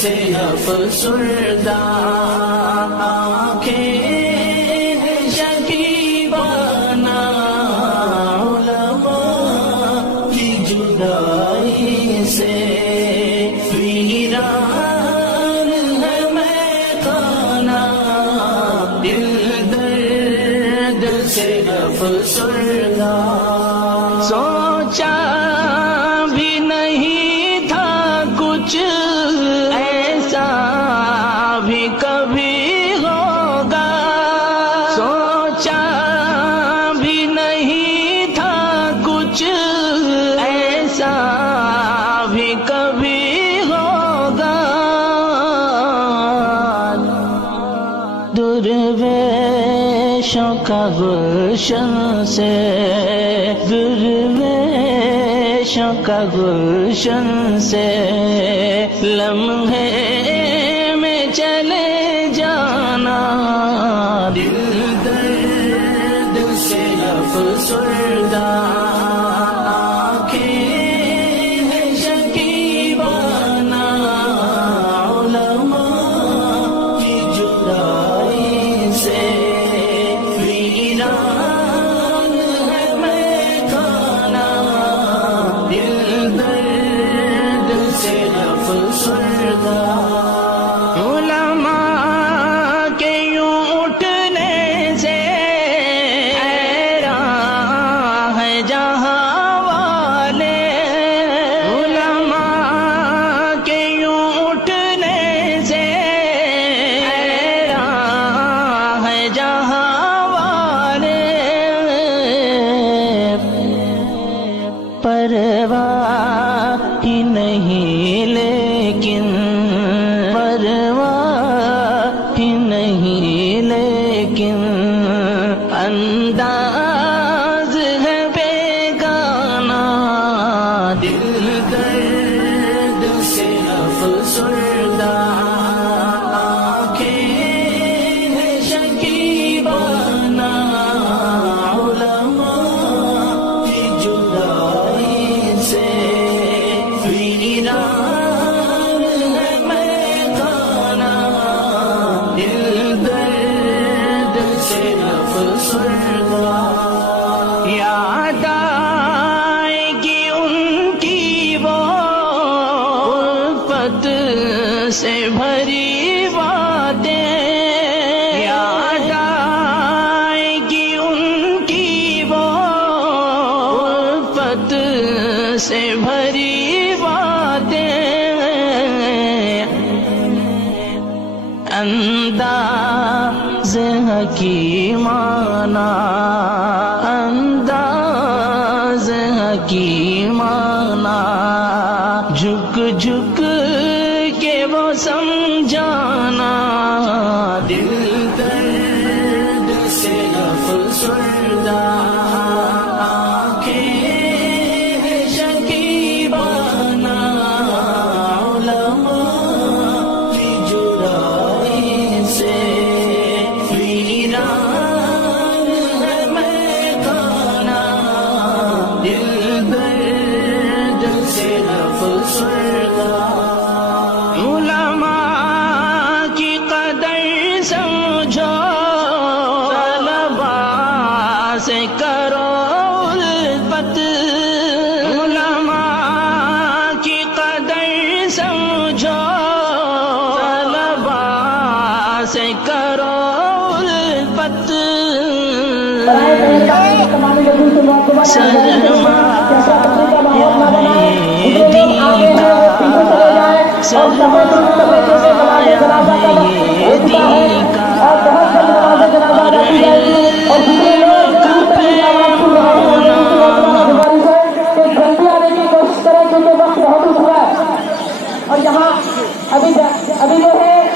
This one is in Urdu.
سے افسردہ آنکھیں شکیبانہ علماء کی جدائی سے ویران ہے میخانہ دل درد سے افسردہ سوچا بھی نہیں تھا کچھ ایسا بھی کبھی ہوگا سوچا بھی نہیں تھا کچھ ایسا بھی کبھی ہوگا درویشوں کا گلشن سے درویشوں کا گلشن سے لمحے میں چلے جانا دل درد سے افسردہ آنکھیں شکیبانہ علماء کی جدائی سے ویران ہے میخانہ دل درد سے افسردہ علماء کے یوں اٹھنے سے حیران ہے جہاں والے علماء کے یوں اٹھنے سے حیران ہے جہاں والے پرواہ ہی نہیں لیکن پرواہ ہی نہیں لیکن انداز ہے بیگانہ دل درد سے افسردہ آنکھیں شکیبانہ علماء کی جدائی سے ویران ہے میخانہ دل درد سے افسردہ یاد آئے گی ان کی وہ الفت سے بھری باتیں یاد آئے گی ان کی وہ الفت سے بھری باتیں انداز حکیمانہ انداز حکیمانہ جھک جھک کے وہ سمجھانا دل درد سے افسردہ آنکھیں شکیبانہ علماء کی جدائی سے ویران ہے میخانہ دل درد سے افسردہ علماء کی قدر سمجھو طلبا سے کرو الفت علماء کی قدر سمجھو طلبا سے کرو الفت اور یہاں ابھی جو ہے